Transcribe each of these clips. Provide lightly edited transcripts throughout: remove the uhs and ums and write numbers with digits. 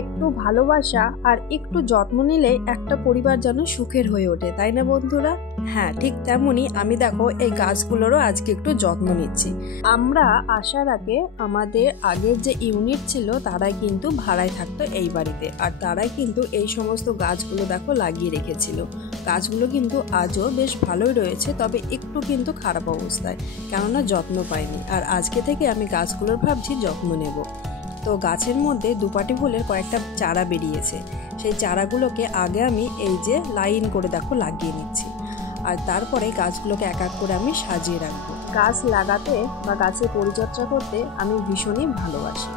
একটু ভালোবাসা আর একটু যত্ন নিলে একটা পরিবার যেন সুখের হয়ে ওঠে, তাই না বন্ধুরা? হ্যাঁ, ঠিক তেমনই আমি দেখো এই গাছগুলোরও আজকে একটু যত্ন নিচ্ছি। আমরা আসার আগে আমাদের আগের যে ইউনিট ছিল তারাই কিন্তু ভাড়ায় থাকতো এই বাড়িতে, আর তারাই কিন্তু এই সমস্ত গাছগুলো দেখো লাগিয়ে রেখেছিল। গাছগুলো কিন্তু আজও বেশ ভালোই রয়েছে, তবে একটু কিন্তু খারাপ অবস্থায়, কেননা যত্ন পাইনি। আর আজকে থেকে আমি গাছগুলোর ভাবছি যত্ন নেব। তো গাছের মধ্যে দুপাটি ফুলের কয়েকটা চারা বেরিয়েছে, সেই চারাগুলোকে আগে আমি এই যে লাইন করে দেখো লাগিয়ে নিচ্ছি, আর তারপরে গাছগুলোকে এক এক করে আমি সাজিয়ে রাখবো। গাছ লাগাতে বা গাছের পরিচর্যা করতে আমি ভীষণই ভালোবাসি।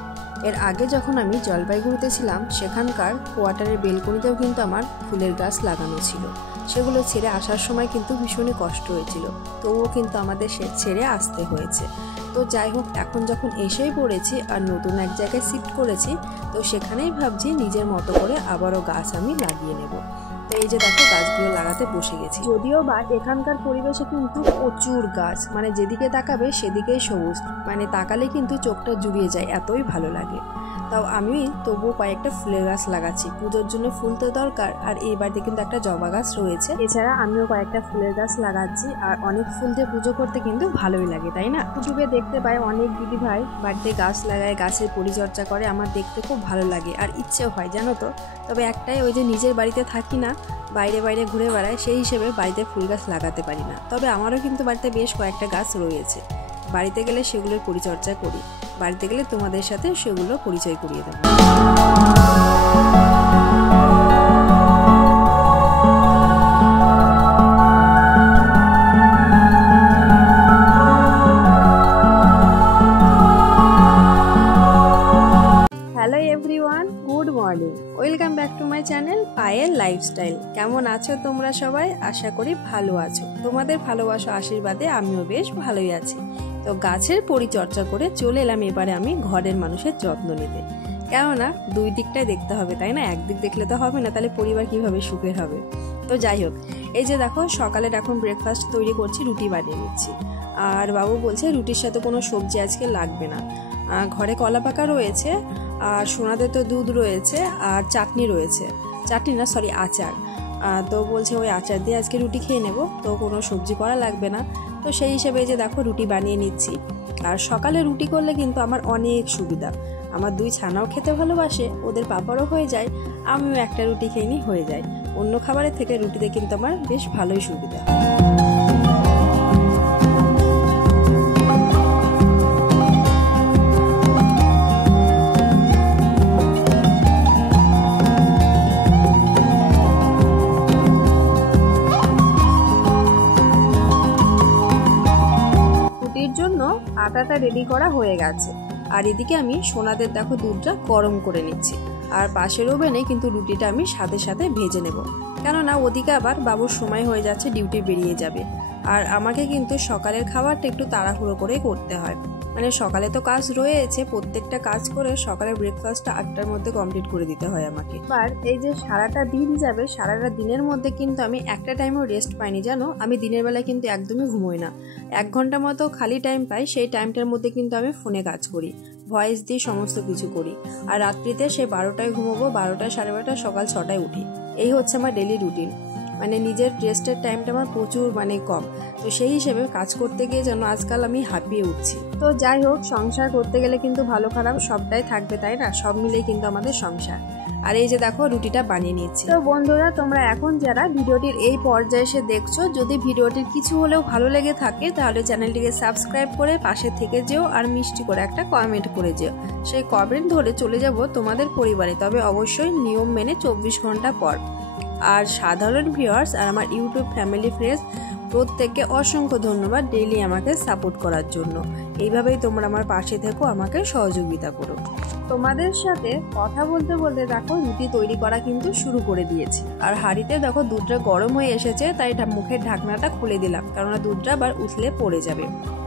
এর আগে যখন আমি জলপাইগুড়িতে ছিলাম সেখানকার কোয়ার্টারের বেলকনিতেও কিন্তু আমার ফুলের গাছ লাগানো ছিল। সেগুলো ছেড়ে আসার সময় কিন্তু ভীষণই কষ্ট হয়েছিল, তবুও কিন্তু আমাদের সে ছেড়ে আসতে হয়েছে। তো যাই হোক, এখন যখন এসেই পড়েছি আর নতুন এক জায়গায় শিফট করেছি, তো সেখানেই ভাবছি নিজের মতো করে আবারও গাছ আমি লাগিয়ে নেব। তো এই যে দেখো গাছগুলো লাগাতে বসে গেছি। যদিও বা এখানকার পরিবেশে কিন্তু প্রচুর গাছ, মানে যেদিকে তাকাবে সেদিকেই সবুজ, মানে তাকালে কিন্তু চোখটা জুড়িয়ে যায়, এতই ভালো লাগে। তাও আমি তবুও কয়েকটা ফুলের গাছ লাগাচ্ছি, পুজোর জন্য ফুল তো দরকার। আর এই বাড়িতে কিন্তু একটা জবা গাছ রয়েছে, এছাড়া আমিও কয়েকটা ফুলের গাছ লাগাচ্ছি। আর অনেক ফুল দিয়ে পুজো করতে কিন্তু ভালোই লাগে, তাই না? ইউটিউবে দেখতে পাই অনেক দিদি ভাই বাড়িতে গাছ লাগায়, গাছের পরিচর্যা করে, আমার দেখতে খুব ভালো লাগে আর ইচ্ছেও হয়, জানো তো। তবে একটাই, ওই যে নিজের বাড়িতে থাকি না, বাইরে বাইরে ঘুরে বেড়ায়, সেই হিসেবে বাড়িতে ফুল গাছ লাগাতে পারি না। তবে আমারও কিন্তু বাড়িতে বেশ কয়েকটা গাছ রয়েছে, বাড়িতে গেলে সেগুলোর পরিচর্যা করি, বাড়িতে গেলে তোমাদের সাথে সেগুলো পরিচয় করিয়ে দেবো। Hello everyone, good morning, welcome back to my channel Payel lifestyle. কেমন আছো তোমরা সবাই? আশা করি ভালো আছো। তোমাদের ভালোবাসা আশীর্বাদে আমিও বেশ ভালোই আছি। তো গাছের পরিচর্যা করে চলে এলাম এবারে আমি ঘরের মানুষের যত্ন নিতে, কেননা দুই দিকটাই দেখতে হবে, তাই না? একদিক দেখলে তো হবে না, তাহলে পরিবার কিভাবে সুখের হবে। তো যাই হোক, এই যে দেখো সকালের এখন ব্রেকফাস্ট তৈরি করছি, রুটি বানিয়ে নিচ্ছি। আর বাবু বলছে রুটির সাথে কোনো সবজি আজকে লাগবে না, ঘরে কলা পাকা রয়েছে, আর সোনাদের তো দুধ রয়েছে, আর চাটনি রয়েছে, চাটনি না সরি আচার। তো বলছে ওই আচার দিয়ে আজকে রুটি খেয়ে নেব, তো কোনো সবজি করা লাগবে না। তো সেই হিসেবে যে দেখো রুটি বানিয়ে নিচ্ছি। আর সকালে রুটি করলে কিন্তু আমার অনেক সুবিধা, আমার দুই ছানাও খেতে ভালোবাসে, ওদের পাপারও হয়ে যায়, আমিও একটা রুটি খেয়ে নিই, হয়ে যায়। অন্য খাবারের থেকে রুটিতে কিন্তু আমার বেশ ভালোই সুবিধা। জন্য আটাটা রেডি করা হয়ে গেছে, আর এদিকে আমি সোনাদের দেখো দুধটা গরম করে নিচ্ছি। আর পাশের ওভেনে কিন্তু রুটিটা আমি সাথে সাথে ভেজে নেব, কেননা ওদিকে আবার বাবুর সময় হয়ে যাচ্ছে, ডিউটি বেরিয়ে যাবে। আর আমাকে কিন্তু সকালের খাবারটা একটু তাড়াহুড়ো করে করতে হয়, মানে সকালে তো কাজ রয়েছে, প্রত্যেকটা কাজ করে সকালের ব্রেকফাস্টটা 8টার মধ্যে কমপ্লিট করে দিতে হয় আমাকে। আর এই যে সারাটা দিন যাবে, সারাটা দিনের মধ্যে কিন্তু আমি একটা টাইমও রেস্ট পাইনি, জানো। আমি দিনের বেলায় কিন্তু একদমই ঘুমোই না, 1 ঘন্টা মতো খালি টাইম পাই, সেই টাইমটার মধ্যে কিন্তু আমি ফোনে কাজ করি, ভয়েস দিয়ে সমস্ত কিছু করি। আর রাত্রিতে সে 12টায় ঘুমোবো, 12টা 12:30, সকাল 6টায় উঠি। এই হচ্ছে আমার ডেলি রুটিন, মানে নিজের রেস্টের টাইমটা আমার প্রচুর মানে কম। তো সেই হিসেবে কাজ করতে গিয়ে যেন আজকাল আমি হাঁপিয়ে উঠছি। তো যাই হোক, সংসার করতে গেলে কিন্তু ভালো খারাপ সবটাই থাকবে, তাই না? সব মিলেই কিন্তু আমাদের সংসার। আর এই যে দেখো রুটিটা বানিয়ে নিচ্ছি। তো বন্ধুরা, তোমরা এখন যারা ভিডিওটির এই পর্যায়ে এসে দেখছো, যদি ভিডিওটির কিছু হলেও ভালো লেগে থাকে তাহলে চ্যানেলটিকে সাবস্ক্রাইব করে পাশে থেকে যেও, আর মিষ্টি করে একটা কমেন্ট করে যেও। সেই কমেন্ট ধরে চলে যাব তোমাদের পরিবারে, তবে অবশ্যই নিয়ম মেনে 24 ঘন্টা পর। আর সাধারণ ভিউয়ার্স আর আমার ইউটিউব ফ্যামিলি ফ্রেন্ডস প্রত্যেককে অসংখ্য ধন্যবাদ ডেইলি আমাকে সাপোর্ট করার জন্য। এইভাবেই তোমরা আমার পাশে থেকো, আমাকে সহযোগিতা করো। তোমাদের সাথে কথা বলতে বলতে দেখো রুটি তৈরি করা কিন্তু শুরু করে দিয়েছি। আর হাঁড়িতে দেখো দুধটা গরম হয়ে এসেছে, তাই মুখের ঢাকনাটা খুলে দিলাম, কারণ দুধটা আবার উতলে পড়ে যাবে।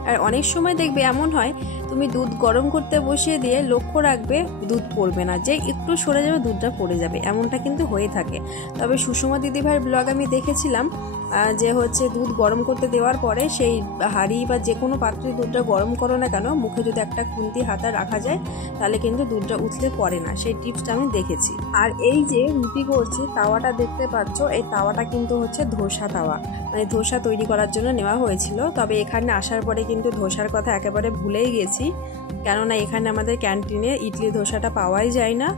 আর অনেক সময় দেখবে এমন হয়, তুমি দুধ গরম করতে বসিয়ে দিয়ে লক্ষ্য রাখবে দুধ পড়বে না, যে একটু সরে যাবে দুধটা পড়ে যাবে, এমনটা কিন্তু হয়ে থাকে। তবে সুষমা দিদিভাইয়ের ব্লগ আমি দেখেছিলাম, যে হচ্ছে দুধ গরম করতে দেওয়ার পরে সেই হাঁড়ি বা যে কোনো পাত্রে দুধটা গরম করো না কেন, মুখে যদি একটা খুন্তি হাতা রাখা যায় তাহলে কিন্তু দুধটা উতলে পড়ে না। সেই টিপসটা আমি দেখেছি। আর এই যে রুটি করছি, তাওয়াটা দেখতে পাচ্ছ, এই তাওয়াটা কিন্তু হচ্ছে ধোসা তাওয়া, মানে ধোসা তৈরি করার জন্য নেওয়া হয়েছিল। তবে এখানে আসার পরে কিন্তু ধোসার কথা একেবারে ভুলেই গেছি, কেননা এখানে আমাদের ক্যান্টিনে ইডলি ধোসাটা পাওয়াই যায় না।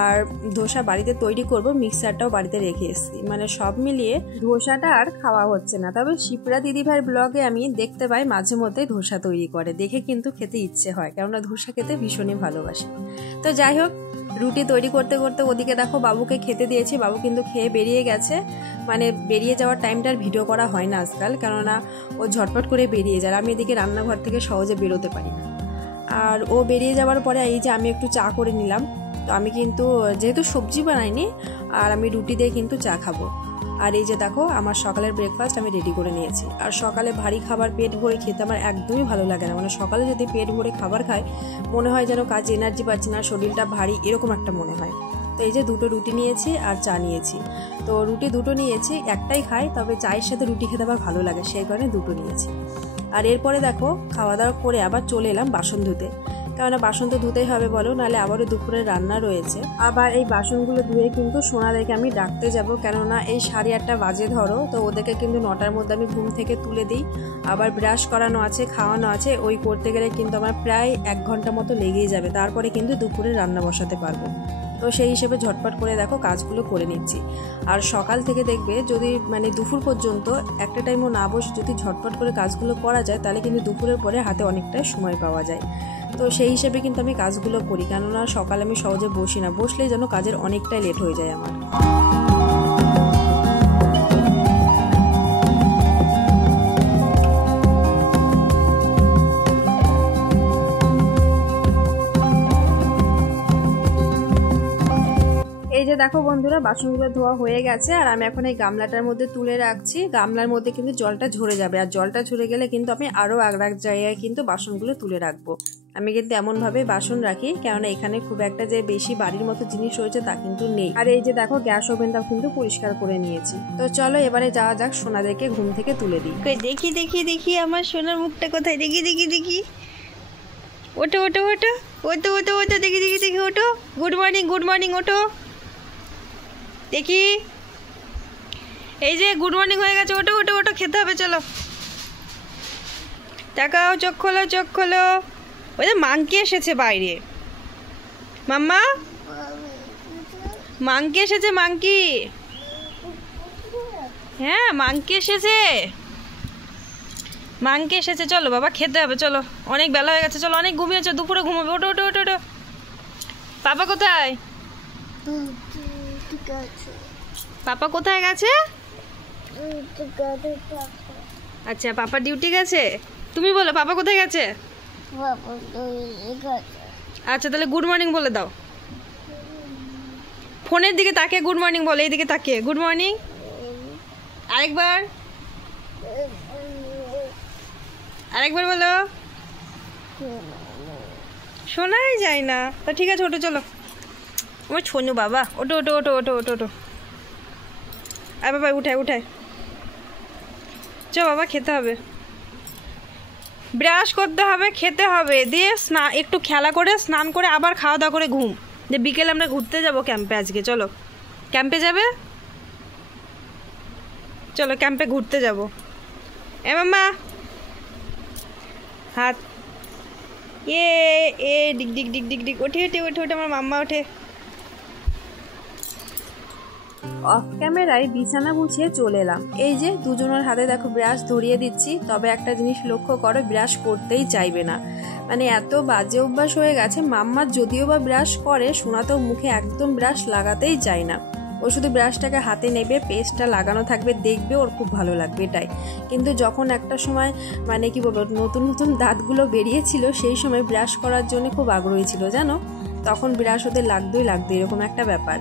আর ধোসা বাড়িতে তৈরি করব, মিক্সারটাও বাড়িতে রেখে এসেছি, মানে সব মিলিয়ে ধোসাটা আর খাওয়া হচ্ছে না। তবে শিপ্রা দিদিভাইয়ের ব্লগে আমি দেখতে পাই মাঝে মধ্যেই ধোসা তৈরি করে, দেখে কিন্তু খেতে ইচ্ছে হয়, কেননা ধোসা খেতে ভীষণই ভালোবাসে। তো যাই হোক, রুটি তৈরি করতে করতে ওদিকে দেখো বাবুকে খেতে দিয়েছি। বাবু কিন্তু খেয়ে বেরিয়ে গেছে, মানে বেরিয়ে যাওয়ার টাইমটার ভিডিও করা হয় না আজকাল, কেননা ও ঝটপট করে বেরিয়ে যায়। আমি এদিকে রান্নাঘর থেকে সহজে বেরোতে পারি না। আর ও বেরিয়ে যাওয়ার পরে এই যে আমি একটু চা করে নিলাম। তো আমি কিন্তু যেহেতু সবজি বানাইনি, আর আমি রুটি দিয়ে কিন্তু চা খাবো। আর এই যে দেখো আমার সকালের ব্রেকফাস্ট আমি রেডি করে নিয়েছি। আর সকালে ভারী খাবার পেট ভরে খেতে আমার একদমই ভালো লাগে না, মানে সকালে যদি পেট ভরে খাবার খাই মনে হয় যেন কাজে এনার্জি পাচ্ছি না, শরীরটা ভারী এরকম একটা মনে হয়। তো এই যে দুটো রুটি নিয়েছি আর চা নিয়েছি। তো রুটি দুটো নিয়েছি, একটাই খাই, তবে চায়ের সাথে রুটি খেতে আমার ভালো লাগে, সেই কারণে দুটো নিয়েছি। আর এরপরে দেখো খাওয়া দাওয়া করে আবার চলে এলাম বাসন ধুতে, কেননা বাসন তো ধুতেই হবে বলো, নাহলে আবারও দুপুরে রান্না রয়েছে। আবার এই বাসনগুলো ধুয়ে কিন্তু সোনাদেরকে আমি ডাকতে যাব, কেননা এই 8:30 বাজে ধরো। তো ওদেরকে কিন্তু 9টার মধ্যে আমি ঘুম থেকে তুলে দিই। আবার ব্রাশ করানো আছে, খাওয়ানো আছে, ওই করতে গেলে কিন্তু আমার প্রায় 1 ঘন্টা মতো লেগেই যাবে, তারপরে কিন্তু দুপুরে রান্না বসাতে পারবো। তো সেই হিসেবে ঝটপট করে দেখো কাজগুলো করে নিচ্ছি। আর সকাল থেকে দেখবে যদি মানে দুপুর পর্যন্ত একটা টাইমও না বসে যদি ঝটপট করে কাজগুলো করা যায়, তাহলে কিন্তু দুপুরের পরে হাতে অনেকটাই সময় পাওয়া যায়। তো সেই হিসেবে কিন্তু আমি কাজগুলো করি, কেননা সকালে আমি সহজে বসি না, বসলেই যেন কাজের অনেকটাই লেট হয়ে যায় আমার। এই যে দেখো বন্ধুরা, বাসনগুলো ধোয়া হয়ে গেছে, আর আমি এখন এই গামলাটার মধ্যে তুলে রাখছি। গামলার মধ্যে কিন্তু জলটা ঝরে যাবে, আর জলটা ঝরে গেলে কিন্তু আমি আরো এক জায়গায় কিন্তু বাসনগুলো তুলে রাখবো। আমি কিন্তু এমনভাবে বাসন রাখি, কেননা এখানে খুব একটা যে বেশি বাড়ির মতো জিনিস রয়েছে তা কিন্তু নেই। আর এই যে দেখো গ্যাস ওভেনটাও কিন্তু পরিষ্কার করে নিয়েছি। তো চলো এবারে যাওয়া যাক, সোনাদেরকে ঘুম থেকে তুলে দিই। দেখি দেখি দেখি আমার সোনার মুখটা কোথায়, দেখি দেখি দেখি, ওটো ওটো ওটো ওটো ওটো ওটো, দেখি দেখি দেখি, ওটো। গুড মর্নিং গুড মর্নিং, ওটো দেখি। এই যে গুড মর্নিং হয়ে গেছে, ওটো ওটো ওটো, খেতে হবে, চলো। তাকাও, চোখ খোলো চোখ খোলো। ওই যে মাংকি এসেছে বাইরে, মাম্মা মাংকি এসেছে, মাংকি। হ্যাঁ মাংকি এসেছে, মাংকি এসেছে। চলো বাবা খেতে হবে, চলো, অনেক বেলা হয়ে গেছে, চলো, অনেক ঘুমিয়েছো, দুপুরে ঘুমাবে, ওটো ওটো ওটো ওটো। পাপা কোথায়, পাপা কোথায় গেছে? আচ্ছা পাপা ডিউটি গেছে। তুমি বলো পাপা কোথায় গেছে? আচ্ছা তাহলে গুড মর্নিং বলে দাও, ফোনের দিকে তাকে গুড মর্নিং বলে, এইদিকে তাকে গুড মর্নিং। আরেকবার আরেকবার বলো, শোনাই যায় না। তা ঠিক আছে, ওটো চলো, আমার ছোনু বাবা, ওটো ওটো ওটো ওটো ওটো ওটো। আর বাবা উঠায় উঠায়, চ বাবা খেতে হবে, ব্রাশ করতে হবে, খেতে হবে, দিয়ে একটু খেলা করে স্নান করে আবার খাওয়া দাওয়া করে ঘুম। যে বিকেলে আমরা ঘুরতে যাব ক্যাম্পে আজকে, চলো ক্যাম্পে যাবে, চলো ক্যাম্পে ঘুরতে যাব। এ মাম্মা হাত, এ ডিগ ডিগ ডিগ ডিগ ডিগ, ওঠে ওঠে ওঠে ওঠে, আমার মাম্মা ওঠে। অফ ক্যামেরায় বিছানা গুছিয়ে চলে এলাম। এই যে দুজনের হাতে দেখো ব্রাশ ধরিয়ে দিচ্ছি। তবে একটা জিনিস লক্ষ্য করো, ব্রাশ করতেই চাইবে না, মানে এত বাজে অভ্যাস হয়ে গেছে। মাম্মা যদিও বা ব্রাশ করে, সোনা তো মুখে একদম ব্রাশ লাগাতেই চায় না। ও শুধু ব্রাশটাকে হাতে নেবে, পেস্টটা লাগানো থাকবে, দেখবে ওর খুব ভালো লাগবে এটাই। কিন্তু যখন একটা সময় মানে কি বলবো নতুন নতুন দাঁতগুলো বেরিয়েছিল, সেই সময় ব্রাশ করার জন্য খুব আগ্রহী ছিল জানো, তখন ব্রাশ ওদের লাগতোই লাগতো, এরকম একটা ব্যাপার।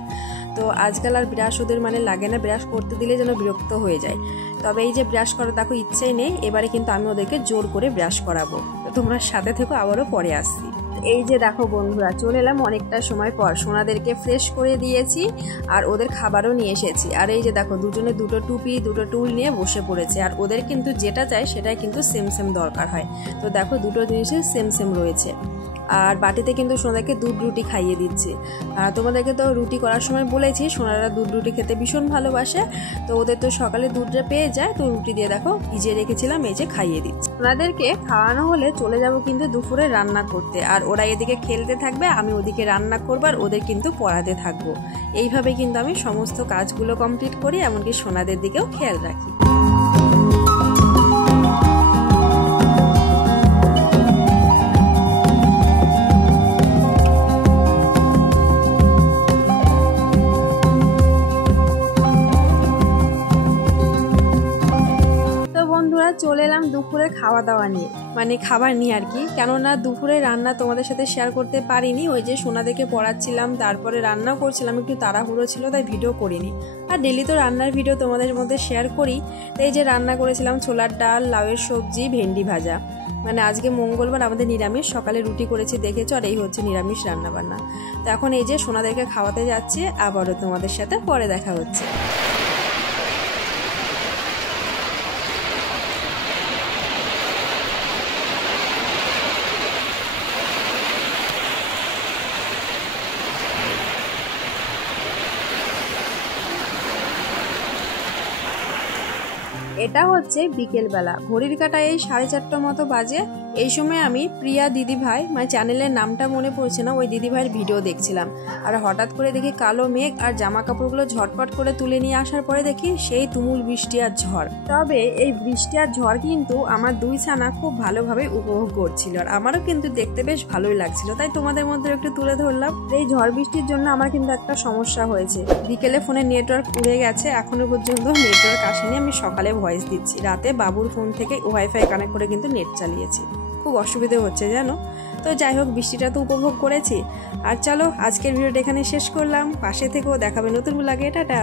তো আজকাল আর ব্রাশ ওদের মানে লাগে না, ব্রাশ করতে দিলে যেন বিরক্ত হয়ে যায়। তবে এই যে ব্রাশ করা দেখো ইচ্ছেই নেই, এবারে কিন্তু আমি ওদেরকে জোর করে ব্রাশ করাবো। তো তোমরা সাথে থেকো, আবারও পরে আসছি। এই যে দেখো বন্ধুরা, চলে এলাম অনেকটা সময় পর। সোনাদেরকে ফ্রেশ করে দিয়েছি আর ওদের খাবারও নিয়ে এসেছি। আর এই যে দেখো দুজনে দুটো টুপি দুটো টুল নিয়ে বসে পড়েছে। আর ওদের কিন্তু যেটা চাই সেটাই কিন্তু সেম সেম দরকার হয়। তো দেখো দুটো জিনিসই সেম সেম রয়েছে। আর বাটিতে কিন্তু সোনাকে দুধ রুটি খাইয়ে দিচ্ছি। তোমাদেরকে তো রুটি করার সময় বলেছি সোনারা দুধ রুটি খেতে ভীষণ ভালোবাসে। তো ওদের তো সকালে দুধটা পেয়ে যায়, তো রুটি দিয়ে দেখো ভিজিয়ে রেখেছিলাম, এই যে খাইয়ে দিচ্ছি। ওনাদেরকে খাওয়ানো হলে চলে যাব কিন্তু দুপুরে রান্না করতে। আর ওরা এদিকে খেলতে থাকবে, আমি ওদিকে রান্না করবো আর ওদের কিন্তু পড়াতে থাকবো। এইভাবে কিন্তু আমি সমস্ত কাজগুলো কমপ্লিট করি, এমনকি সোনাদের দিকেও খেয়াল রাখি। চলে এলাম দুপুরের খাওয়া দাওয়া নিয়ে, মানে খাবার নিয়ে আর কি। কেননা দুপুরে রান্না তোমাদের সাথে শেয়ার করতে পারিনি, ওই যে সোনাদেরকে পড়াচ্ছিলাম, তারপরে রান্নাও করছিলাম, একটু তাড়াহুড়ো ছিল তাই ভিডিও করিনি। আর ডেলি তো রান্নার ভিডিও তোমাদের মধ্যে শেয়ার করি। তো এই যে রান্না করেছিলাম ছোলার ডাল, লাউয়ের সবজি, ভেন্ডি ভাজা। মানে আজকে মঙ্গলবার, আমাদের নিরামিষ। সকালে রুটি করেছি দেখেছো, আর এই হচ্ছে নিরামিষ রান্নাবান্না। তো এখন এই যে সোনাদেরকে খাওয়াতে যাচ্ছি, আবারও তোমাদের সাথে পরে দেখা হচ্ছে। এটা হচ্ছে বিকেলবেলা, ঘড়ির কাঁটায় এই 4:30 মতো বাজে। এই সময় আমি প্রিয়া দিদিভাই, মানে চ্যানেলের নামটা মনে পড়ছে না, ওই দিদিভাইয়ের ভিডিও দেখছিলাম। আর হঠাৎ করে দেখি কালো মেঘ, আর জামা কাপড়গুলো ঝটপট করে তুলে নিয়ে আসার পরে দেখি সেই তুমুল বৃষ্টি আর ঝড়। তবে এই বৃষ্টি আর ঝড় কিন্তু আমার দুই ছানা খুব ভালোভাবে উপভোগ করছিল, আর আমারও কিন্তু দেখতে বেশ ভালোই লাগছিল, তাই তোমাদের মধ্যে একটু তুলে ধরলাম। এই ঝড় বৃষ্টির জন্য আমার কিন্তু একটা সমস্যা হয়েছে, বিকেলে ফোনে নেটওয়ার্ক উড়ে গেছে, এখনো পর্যন্ত নেটওয়ার্ক আসেনি। আমি সকালে ভয়েস দিচ্ছি, রাতে বাবুর ফোন থেকে ওয়াইফাই কানেক্ট করে কিন্তু নেট চালিয়েছি। খুব অসুবিধে হচ্ছে জানো। তো যাই হোক, বৃষ্টিটা তো উপভোগ করেছি। আর চলো আজকের ভিডিওটা এখানে শেষ করলাম। পাশে থেকেও দেখাবে নতুন ব্লগে। টাটা।